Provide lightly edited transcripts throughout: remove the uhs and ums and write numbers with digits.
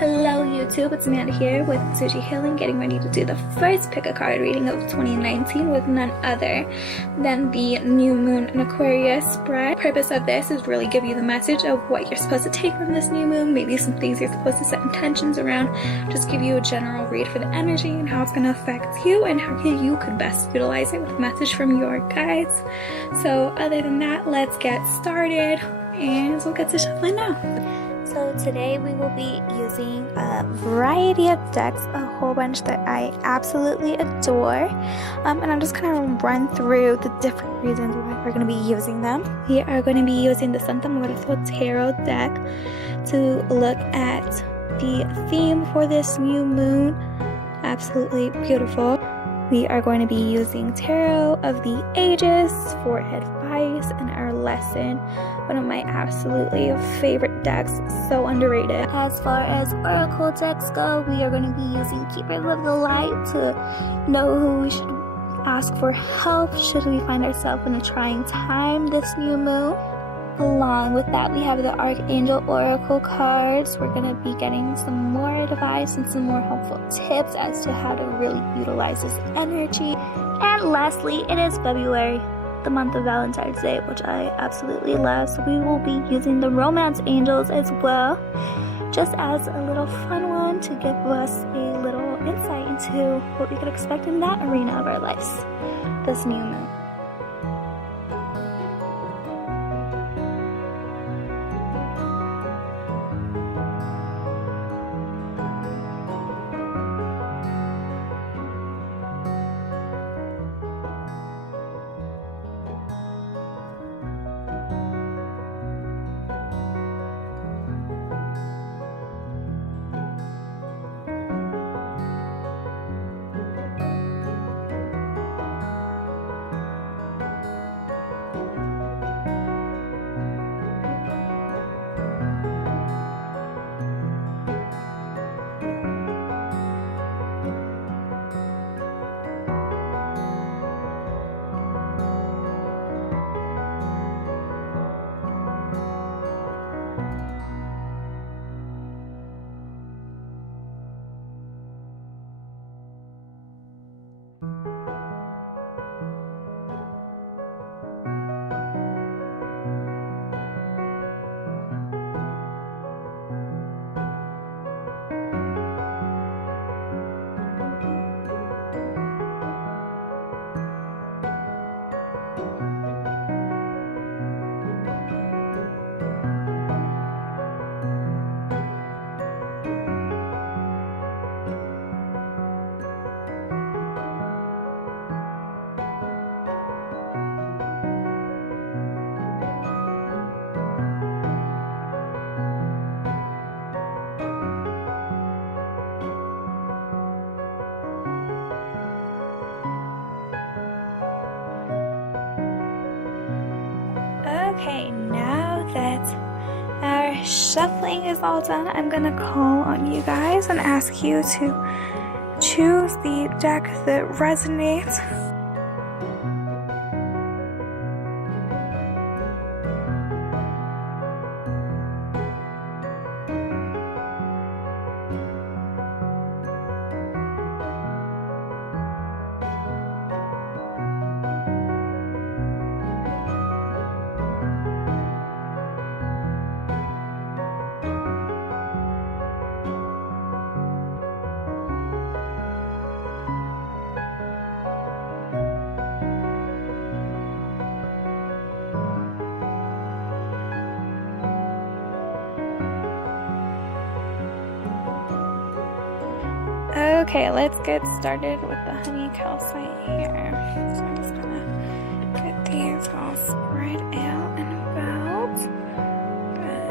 Hello YouTube, it's Amanda here with Suji Healing, getting ready to do the first pick a card reading of 2019 with none other than the new moon in Aquarius spread. The purpose of this is really give you the message of what you're supposed to take from this new moon, maybe some things you're supposed to set intentions around, just give you a general read for the energy and how it's going to affect you and how you could best utilize it with a message from your guides. So other than that, let's get started and we'll get to shuffling now. So today we will be using a variety of decks, a whole bunch that I absolutely adore, and I'm just going to run through the different reasons why we're going to be using them. We are going to be using the Santa Muerto Tarot deck to look at the theme for this new moon. Absolutely beautiful. We are going to be using Tarot of the Ages for advice and our lesson. One of my absolutely favorite decks, so underrated. As far as Oracle decks go, we are going to be using Keepers of the Light to know who we should ask for help should we find ourselves in a trying time this new moon. Along with that, we have the Archangel Oracle cards. We're going to be getting some more advice and some more helpful tips as to how to really utilize this energy. And lastly, it is February, the month of Valentine's Day, which I absolutely love. So we will be using the Romance Angels as well, just as a little fun one to give us a little insight into what we could expect in that arena of our lives this new moon. Okay, now that our shuffling is all done, I'm going to call on you guys and ask you to choose the deck that resonates. Okay, let's get started with the honey calcite here. So I'm just gonna get these all spread out and about. And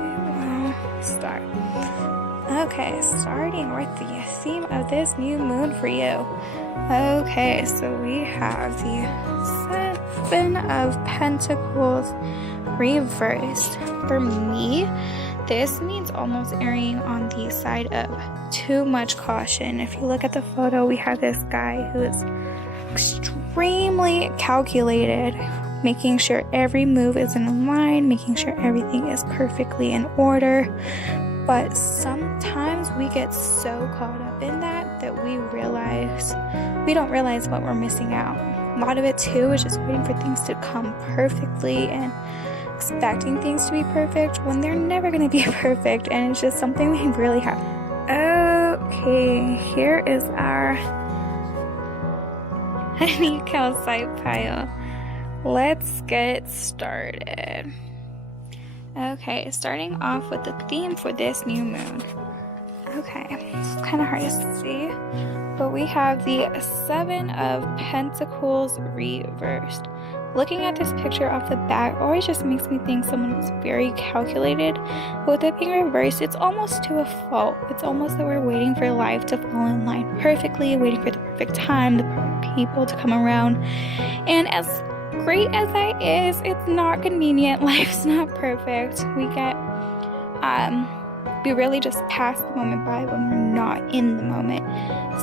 we will start. Okay, starting with the theme of this new moon for you. Okay, so we have the Seven of Pentacles reversed. For me, this means almost erring on the side of too much caution. If you look at the photo, we have this guy who is extremely calculated, making sure every move is in line, making sure everything is perfectly in order. But sometimes we get so caught up in that we don't realize what we're missing out. A lot of it too is just waiting for things to come perfectly and expecting things to be perfect when they're never going to be perfect, and it's just something we really have. Okay, here is our honey calcite pile. Let's get started. Okay, starting off with the theme for this new moon. Okay, it's kind of hard to see, but we have the Seven of Pentacles reversed. Looking at this picture off the bat always just makes me think someone was very calculated. But with it being reversed, it's almost to a fault. It's almost that we're waiting for life to fall in line perfectly, waiting for the perfect time, the perfect people to come around. And as great as that is, it's not convenient. Life's not perfect. We really just pass the moment by when we're not in the moment.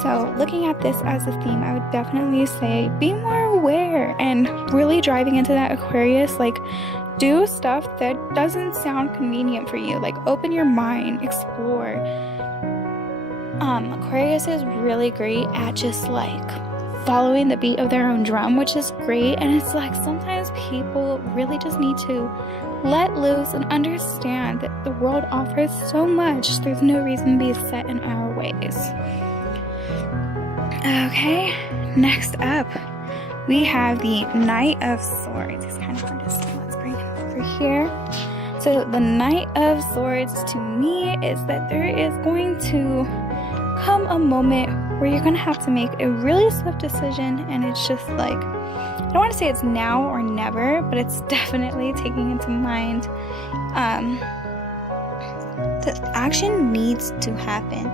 So looking at this as a theme, I would definitely say be more aware and really driving into that Aquarius, like do stuff that doesn't sound convenient for you. Like open your mind, explore. Aquarius is really great at just like following the beat of their own drum, which is great. And it's like sometimes people really just need to let loose and understand that the world offers so much. There's no reason to be set in our ways. Okay, next up we have the Knight of Swords. It's kind of hard to see. Let's bring it over here. So the Knight of Swords to me is that there is going to come a moment where you're going to have to make a really swift decision, and it's just like, I don't want to say it's now or never, but it's definitely taking into mind that action needs to happen.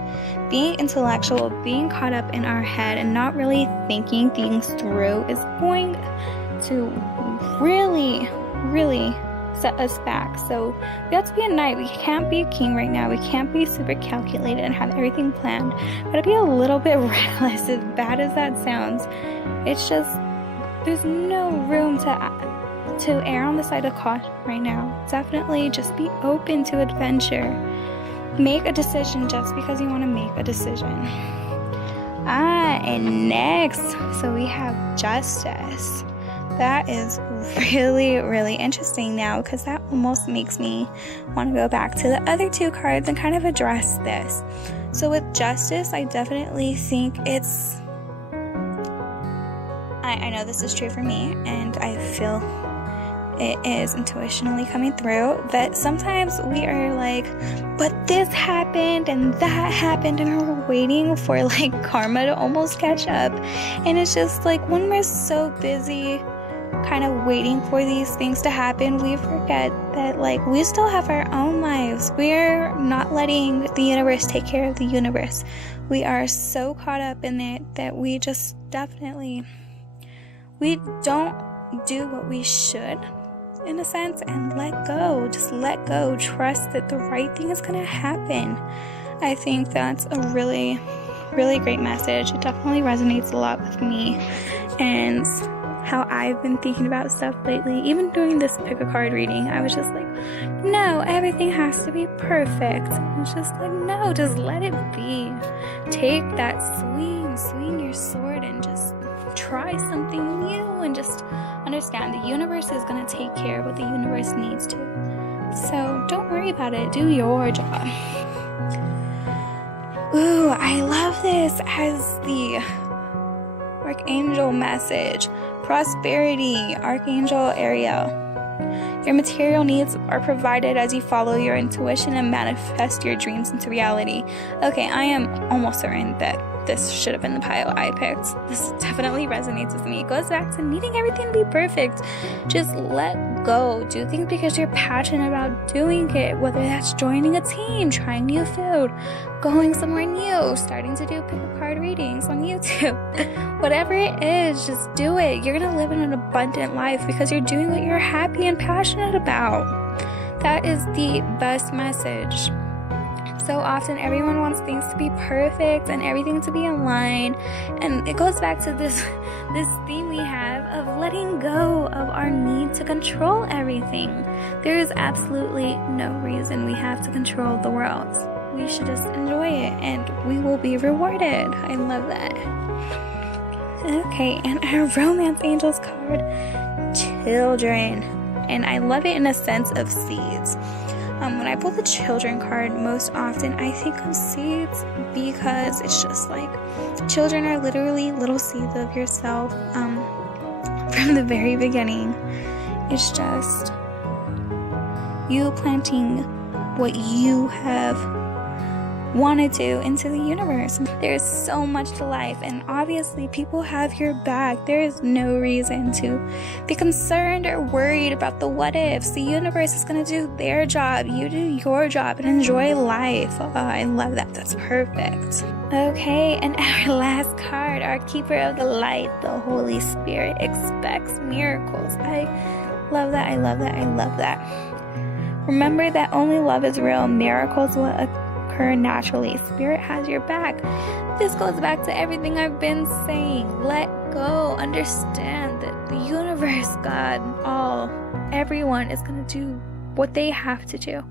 Being intellectual, being caught up in our head and not really thinking things through is going to really, really set us back. So we have to be a knight. We can't be a king right now. We can't be super calculated and have everything planned. We gotta be a little bit reckless, as bad as that sounds. It's just, there's no room to err on the side of caution right now. Definitely just be open to adventure. Make a decision just because you want to make a decision. And next, so we have Justice. That is really, really interesting now, because that almost makes me want to go back to the other two cards and kind of address this. So with Justice, I definitely think it's, I know this is true for me, and I feel it is intuitionally coming through, that sometimes we are like, but this happened and that happened, and we're waiting for like karma to almost catch up. And it's just like when we're so busy kind of waiting for these things to happen, we forget that like we still have our own lives. We're not letting the universe take care of the universe. We are so caught up in it that we just definitely, we don't do what we should in a sense, and let go. Just let go. Trust that the right thing is going to happen. I think that's a really, really great message. It definitely resonates a lot with me and how I've been thinking about stuff lately. Even doing this pick a card reading, I was just like, no, everything has to be perfect. It's just like, no, just let it be. Take that swing your sword and just try something new, and just understand the universe is going to take care of what the universe needs to. So don't worry about it. Do your job. Ooh, I love this as the Archangel message. Prosperity, Archangel Ariel. Your material needs are provided as you follow your intuition and manifest your dreams into reality. Okay, I am almost certain that this should have been the pile I picked. This definitely resonates with me. It goes back to needing everything to be perfect. Just let go. Do things because you're passionate about doing it, whether that's joining a team, trying new food, going somewhere new, starting to do pick a card readings on YouTube. Whatever it is, just do it. You're going to live in an abundant life because you're doing what you're happy and passionate about. That is the best message. so often everyone wants things to be perfect and everything to be in line, and it goes back to this theme we have of letting go of our need to control everything. There is absolutely no reason we have to control the world. We should just enjoy it and we will be rewarded. I love that. Okay, and our romance angels card, children. And I love it in a sense of seeds. When I pull the children card, most often I think of seeds because it's just like children are literally little seeds of yourself from the very beginning. It's just you planting what you have wanted to into the universe. There's so much to life, and obviously people have your back. There is no reason to be concerned or worried about the what ifs. The universe is going to do their job. You do your job and enjoy life. Oh, I love that. That's perfect. Okay, and our last card, our keeper of the light, the Holy Spirit, expects miracles. I love that. I love that. I love that. Remember that only love is real. Miracles will occur naturally. Spirit has your back. This goes back to everything I've been saying. Let go. Understand that the universe, God, everyone is going to do what they have to do.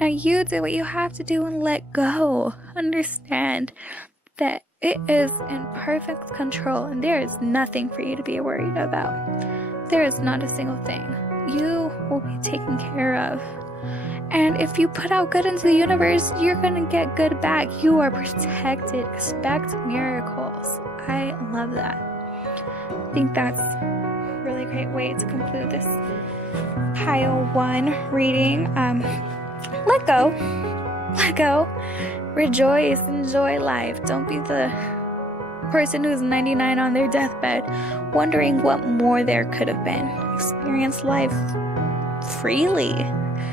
Now you do what you have to do and let go. Understand that it is in perfect control and there is nothing for you to be worried about. There is not a single thing. You will be taken care of. And if you put out good into the universe, you're going to get good back. You are protected. Expect miracles. I love that. I think that's a really great way to conclude this pile 1 reading. Let go. Let go. Rejoice. Enjoy life. Don't be the person who's 99 on their deathbed wondering what more there could have been. Experience life freely.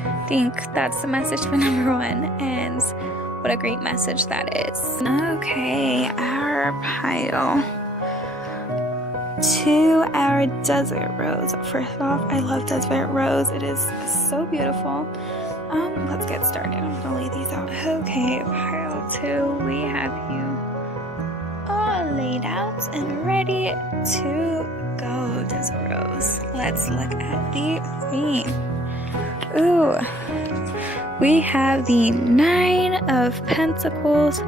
I think that's the message for number 1, and what a great message that is. Okay, our pile 2, our desert rose. First off, I love desert rose. It is so beautiful. Let's get started. I'm gonna lay these out. Okay, pile 2, we have you all laid out and ready to go, desert rose. Let's look at the theme. Ooh, we have the 9 of Pentacles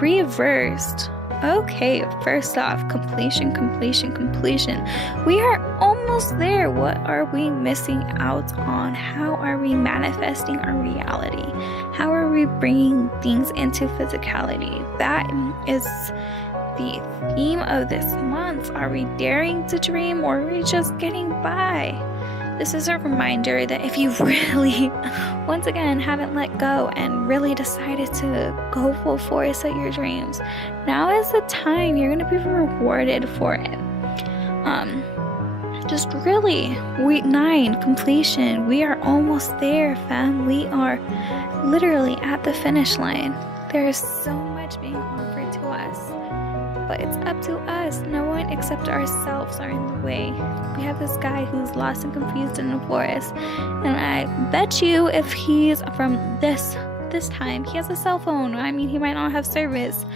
reversed. Okay, first off, completion. We are almost there. What are we missing out on? How are we manifesting our reality? How are we bringing things into physicality? That is the theme of this month. Are we daring to dream, or are we just getting by? This is a reminder that if you really, once again, haven't let go and really decided to go full force at your dreams, now is the time. You're going to be rewarded for it. Just really, week 9, completion. We are almost there, fam. We are literally at the finish line. There is so much being offered to us, but it's up to us. No one except ourselves are in the way. We have this guy who's lost and confused in the forest, and I bet you if he's from this time, he has a cell phone. I mean, he might not have service,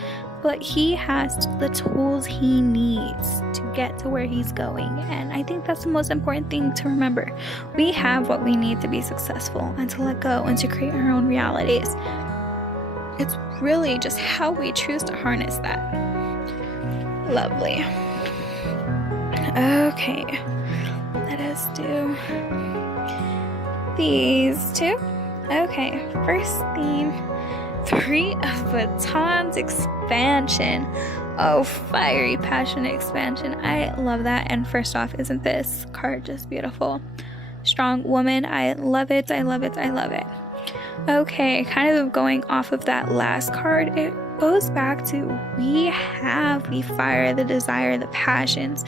but he has the tools he needs to get to where he's going. And I think that's the most important thing to remember. We have what we need to be successful and to let go and to create our own realities. It's really just how we choose to harness that. Lovely. Okay, let us do these 2. Okay, first theme, 3 of Batons, expansion. Oh, fiery, passionate expansion. I love that. And first off, isn't this card just beautiful? Strong woman. I love it. I love it. I love it. Okay, kind of going off of that last card, it goes back to we have the fire, the desire, the passions,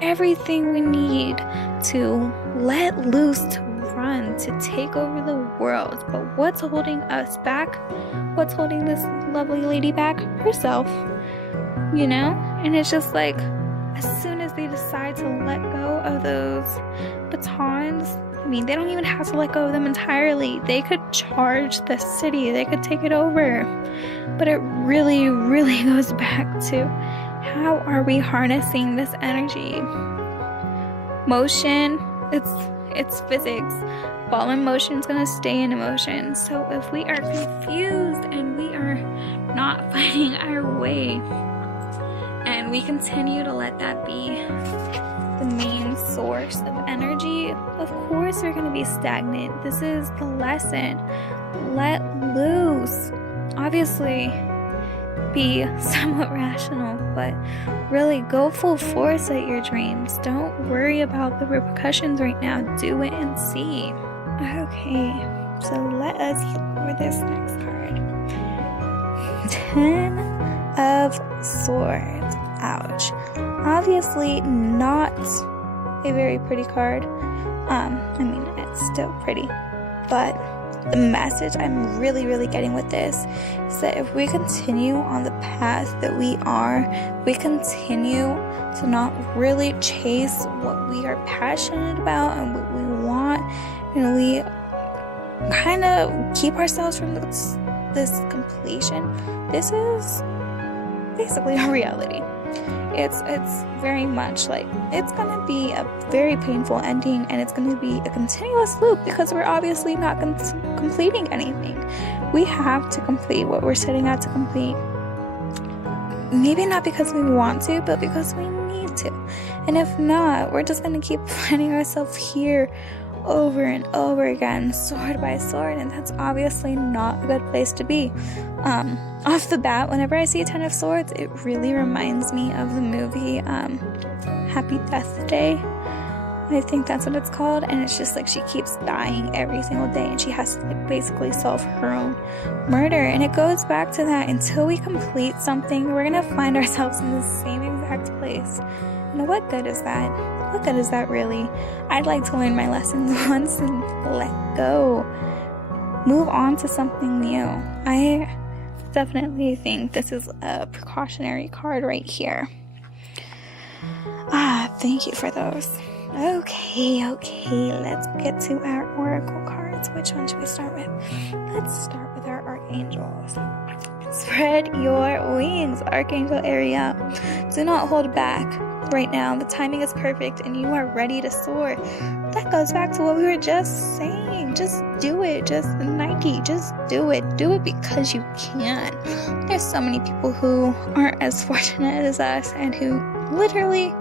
everything we need to let loose, to run, to take over the world. But what's holding us back? What's holding this lovely lady back? Herself, you know? And it's just like, as soon as they decide to let go of those batons, I mean, they don't even have to let go of them entirely. They could charge the city. They could take it over. But it really, really goes back to how are we harnessing this energy? Motion, it's physics. Ball in motion is going to stay in motion. So if we are confused and we are not finding our way, and we continue to let that be the main source of energy, of course we're going to be stagnant. This is the lesson. Let loose. Obviously, be somewhat rational, but really go full force at your dreams. Don't worry about the repercussions right now. Do it and see. Okay, so let us heal for this next card. 10 of Swords. Ouch. Obviously not a very pretty card. I mean, it's still pretty, but the message I'm really, really getting with this is that if we continue on the path that we are, we continue to not really chase what we are passionate about and what we want, and we kind of keep ourselves from this completion, this is basically a reality. It's very much like it's gonna be a very painful ending, and it's gonna be a continuous loop because we're obviously not completing anything. We have to complete what we're setting out to complete. Maybe not because we want to, but because we need to. And if not, we're just gonna keep finding ourselves here over and over again, sword by sword, and that's obviously not a good place to be. Off the bat, whenever I see a 10 of Swords, it really reminds me of the movie Happy Death Day. I think that's what it's called, and it's just like she keeps dying every single day, and she has to like basically solve her own murder. And it goes back to that, until we complete something, we're gonna find ourselves in the same exact place. And what good is that? What good is that really? I'd like to learn my lessons once and let go. Move on to something new. I definitely think this is a precautionary card right here. Thank you for those. Okay, let's get to our oracle cards. Which one should we start with? Let's start with our archangels. Spread your wings, Archangel Ariel. Do not hold back right now. The timing is perfect and you are ready to soar. That goes back to what we were just saying. Just do it. Just Nike. Just do it. Do it because you can. There's so many people who aren't as fortunate as us and who literally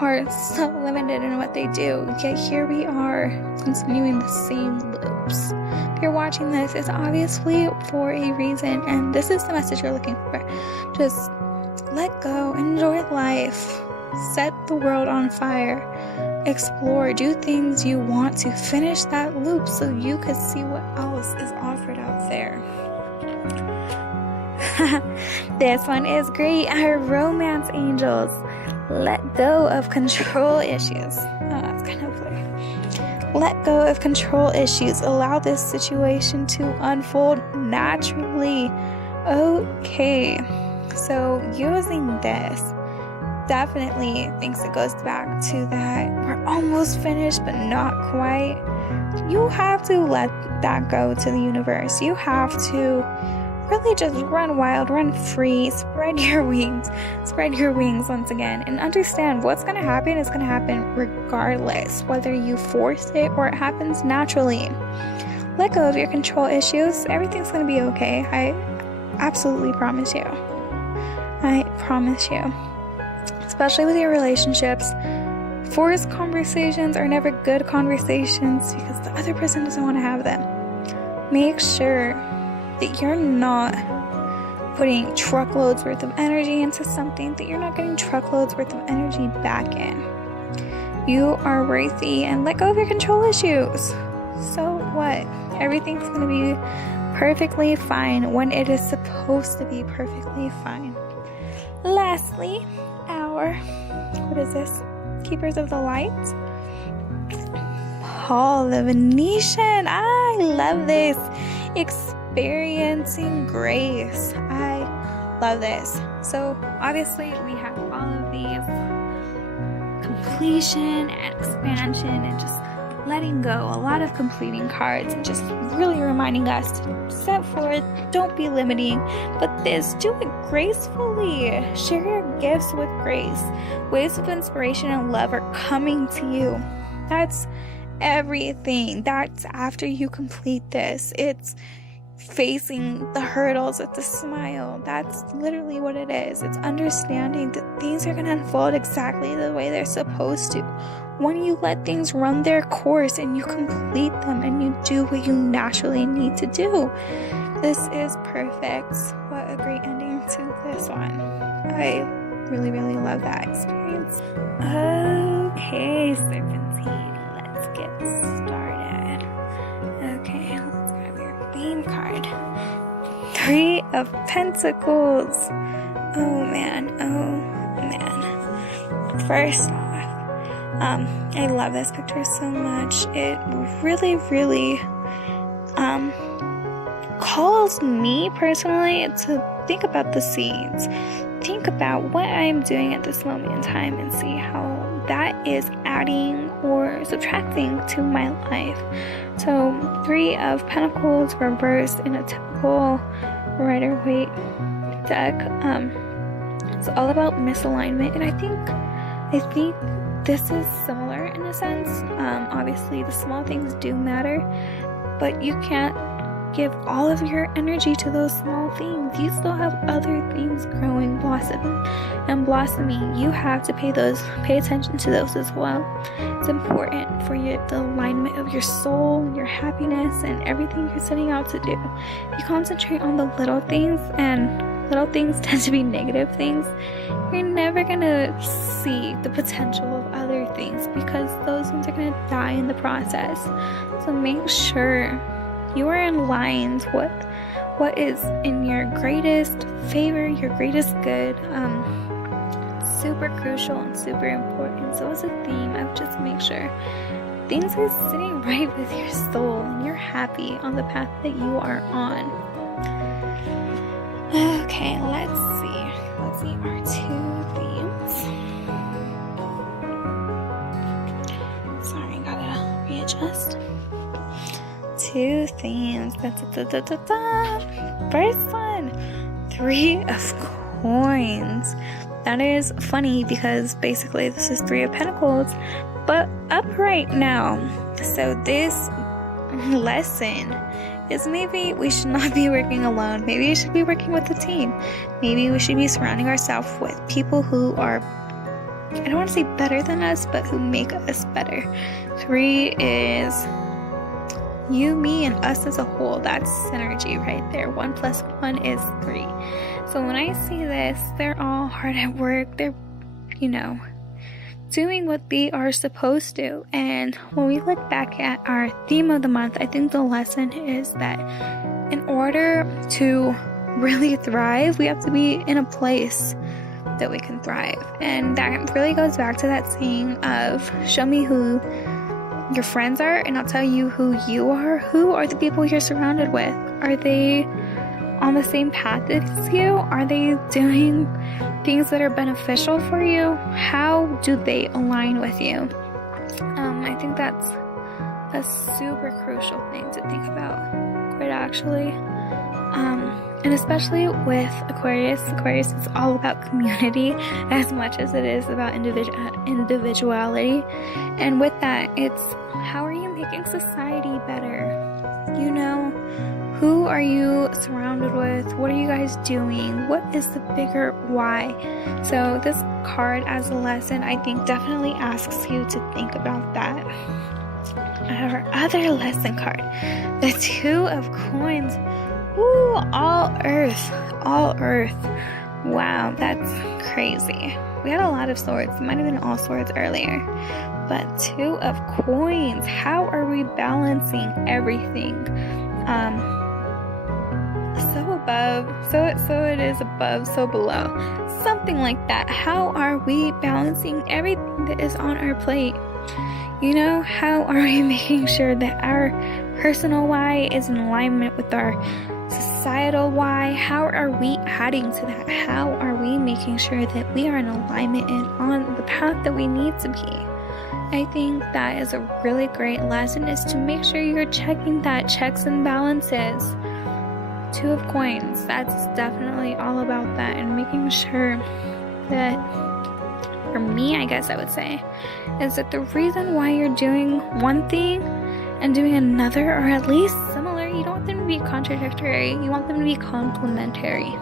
are so limited in what they do. Yet here we are continuing the same loops. If you're watching this, it's obviously for a reason, and this is the message you're looking for. Just let go, enjoy life, set the world on fire, explore, do things you want to, finish that loop so you could see what else is offered out there. This one is great. Our romance angels. Let go of control issues. It's kind of weird. Let go of control issues. Allow this situation to unfold naturally. Okay, so using this definitely thinks it goes back to that we're almost finished but not quite. You have to let that go to the universe. You have to really just run wild, run free, spread your wings once again, and understand what's going to happen is going to happen regardless, whether you force it or it happens naturally. Let go of your control issues. Everything's going to be okay. I absolutely promise you. I promise you. Especially with your relationships, forced conversations are never good conversations because the other person doesn't want to have them. Make sure that you're not putting truckloads worth of energy into something that you're not getting truckloads worth of energy back in. You are worthy, and let go of your control issues. So what? Everything's going to be perfectly fine when it is supposed to be perfectly fine. Lastly, our, what is this? Keepers of the Light. Paul the Venetian. I love this. Experiencing grace. I love this. So obviously we have all of these completion and expansion and just letting go, a lot of completing cards, and just really reminding us to set forth, don't be limiting, but do it gracefully. Share your gifts with grace. Waves of inspiration and love are coming to you. That's everything. That's after you complete this. It's facing the hurdles with a smile. That's literally what it is. It's understanding that things are going to unfold exactly the way they're supposed to. When you let things run their course and you complete them and you do what you naturally need to do. This is perfect. What a great ending to this one. I really, really love that experience. Okay, Serpentine, let's get started. Okay, let's grab your theme card. 3 of Pentacles. Oh man. First off, I love this picture so much. It really, really calls me personally to think about the seeds. Think about what I'm doing at this moment in time and see how that is adding or subtracting to my life. So 3 of Pentacles reversed in a typical Rider-Waite deck. It's all about misalignment, and I think this is similar in a sense. Obviously the small things do matter, but you can't give all of your energy to those small things. You still have other things growing, blossoming. You have to pay attention to those as well. It's important for the alignment of your soul, your happiness, and everything you're setting out to do. If you concentrate on the little things, and little things tend to be negative things, you're never gonna see the potential of other things, because those ones are gonna die in the process. So make sure you are in line with what is in your greatest favor, your greatest good. Super crucial and super important. So as a theme, I would just make sure things are sitting right with your soul and you're happy on the path that you are on. Okay, let's see our 2 themes. Sorry, gotta readjust. 2 themes. First one, 3 of Coins. That is funny because basically this is 3 of Pentacles, but upright now. So this lesson is maybe we should not be working alone. Maybe we should be working with a team. Maybe we should be surrounding ourselves with people who are, I don't want to say better than us, but who make us better. 3 is you, me, and us as a whole. That's synergy right there. 1 + 1 is 3. So when I see this, they're all hard at work. They're, doing what they are supposed to. And when we look back at our theme of the month, I think the lesson is that in order to really thrive, we have to be in a place that we can thrive. And that really goes back to that saying of show me who your friends are and I'll tell you who you are. Who are the people you're surrounded with? Are they on the same path as you? Are they doing things that are beneficial for you? How do they align with you? I think that's a super crucial thing to think about, quite actually. And especially with Aquarius is all about community as much as it is about individuality. And with that, it's how are you making society better? Who are you surrounded with? What are you guys doing? What is the bigger why? So this card as a lesson, I think, definitely asks you to think about that. Our other lesson card, the 2 of Coins. Ooh, all earth. Wow, that's crazy. We had a lot of swords. It might have been all swords earlier. But 2 of Coins. How are we balancing everything? So above, so it is above, so below. Something like that. How are we balancing everything that is on our plate? How are we making sure that our personal why is in alignment with our societal why? How are we adding to that? How are we making sure that we are in alignment and on the path that we need to be? I think that is a really great lesson, is to make sure you're checking that checks and balances. Two of Coins, that's definitely all about that, and making sure that, for me, I guess I would say, is that the reason why you're doing one thing and doing another, or at least similar, you don't want them to be contradictory, you want them to be complementary.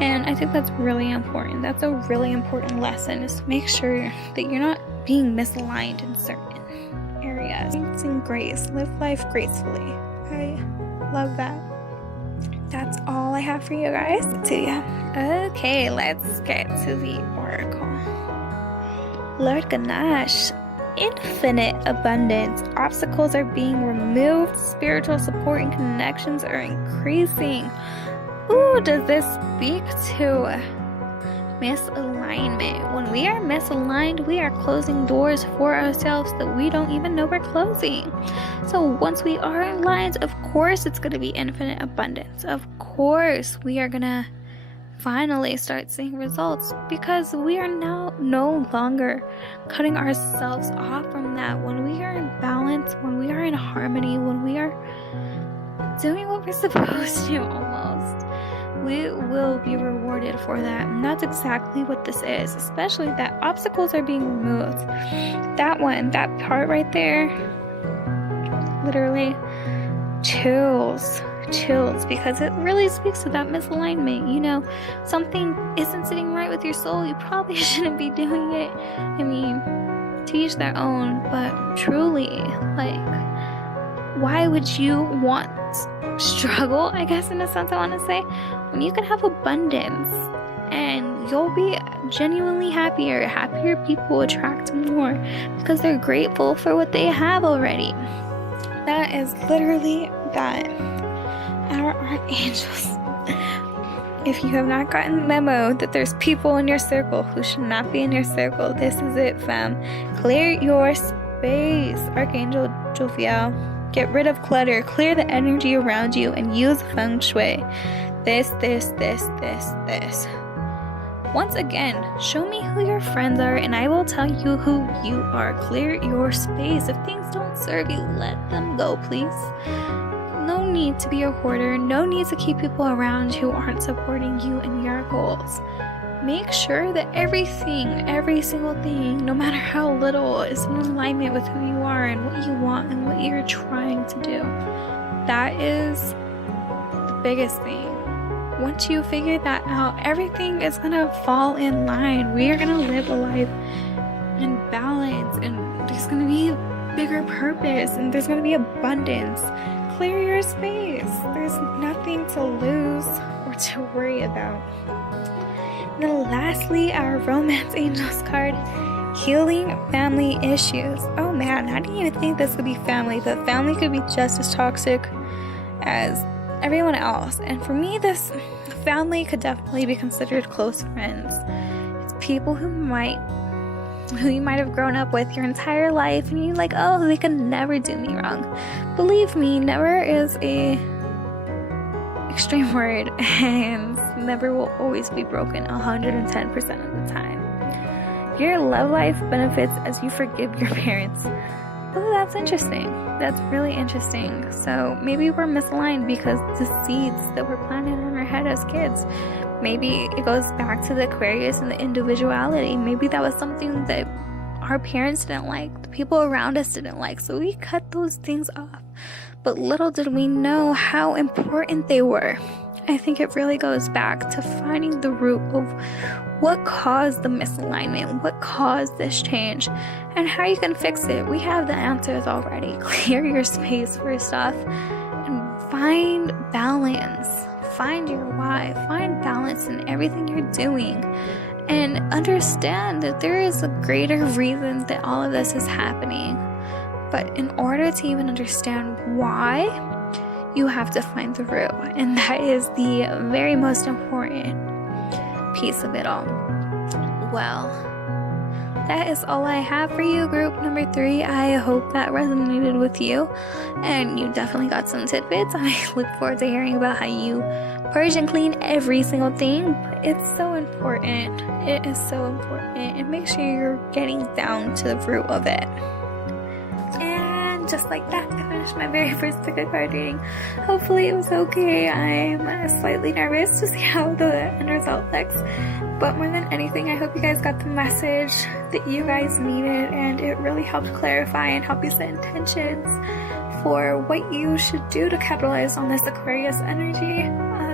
And I think that's really important. That's a really important lesson, is to make sure that you're not being misaligned in certain areas. Using grace, live life gracefully. I love that. That's all I have for you guys. To you. Okay, let's get to the oracle. Lord Ganesh, infinite abundance. Obstacles are being removed. Spiritual support and connections are increasing. Ooh, does this speak to misalignment? When we are misaligned, we are closing doors for ourselves that we don't even know we're closing. So once we are aligned, of course it's going to be infinite abundance. Of course we are going to finally start seeing results, because we are now no longer cutting ourselves off from that. When we are in balance, when we are in harmony, when we are doing what we're supposed to almost, we will be rewarded for that. And that's exactly what this is, especially that obstacles are being removed. That part right there, literally chills, because it really speaks to that misalignment. You know, something isn't sitting right with your soul, you probably shouldn't be doing it. I mean, to each their own, but truly, like, why would you want struggle, I guess, in a sense, I want to say, when you can have abundance and you'll be genuinely happier people attract more because they're grateful for what they have already. That is literally that. Our archangels. If you have not gotten the memo that there's people in your circle who should not be in your circle, this is it, fam. Clear your space, Archangel Jophiel. Get rid of clutter, clear the energy around you, and use feng shui. This. Once again, show me who your friends are, and I will tell you who you are. Clear your space. If things don't serve you, let them go, please. No need to be a hoarder. No need to keep people around who aren't supporting you and your goals. Make sure that everything, every single thing, no matter how little, is in alignment with who you are and what you want and what you're trying to do. That is the biggest thing. Once you figure that out, everything is going to fall in line. We are going to live a life in balance, and there's going to be a bigger purpose, and there's going to be abundance. Clear your space. There's nothing to lose or to worry about. And then lastly, our Romance Angels card, healing family issues. Oh man, I didn't even think this would be family, but family could be just as toxic as everyone else. And for me, this family could definitely be considered close friends. It's people who you might have grown up with your entire life, and you're like, oh, they could never do me wrong. Believe me, never is a extreme word, and never will always be broken 110% of the time. Your love life benefits as you forgive your parents. Oh, that's interesting. That's really interesting. So maybe we're misaligned because the seeds that were planted in our head as kids, maybe it goes back to the Aquarius and the individuality. Maybe that was something that our parents didn't like, the people around us didn't like, so we cut those things off. But little did we know how important they were. I think it really goes back to finding the root of what caused the misalignment, what caused this change, and how you can fix it. We have the answers already. Clear your space first off and find balance. Find your why. Find balance in everything you're doing. And understand that there is a greater reason that all of this is happening. But in order to even understand why, you have to find the root. And that is the very most important piece of it all. Well, that is all I have for you, group number 3. I hope that resonated with you and you definitely got some tidbits. I look forward to hearing about how you purge and clean every single thing. But it's so important. It is so important, and make sure you're getting down to the root of it. And just like that, I finished my very first pick a card reading. Hopefully it was okay. I'm slightly nervous to see how the end result looks, but more than anything, I hope you guys got the message that you guys needed, and it really helped clarify and help you set intentions for what you should do to capitalize on this Aquarius energy.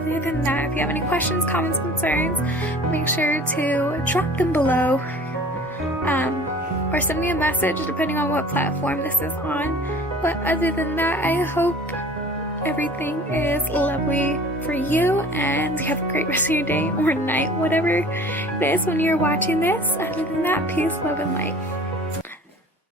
Other than that, if you have any questions, comments, concerns, make sure to drop them below, or send me a message depending on what platform this is on. But other than that, I hope everything is lovely for you and you have a great rest of your day or night, whatever it is when you're watching this. Other than that, peace, love, and light.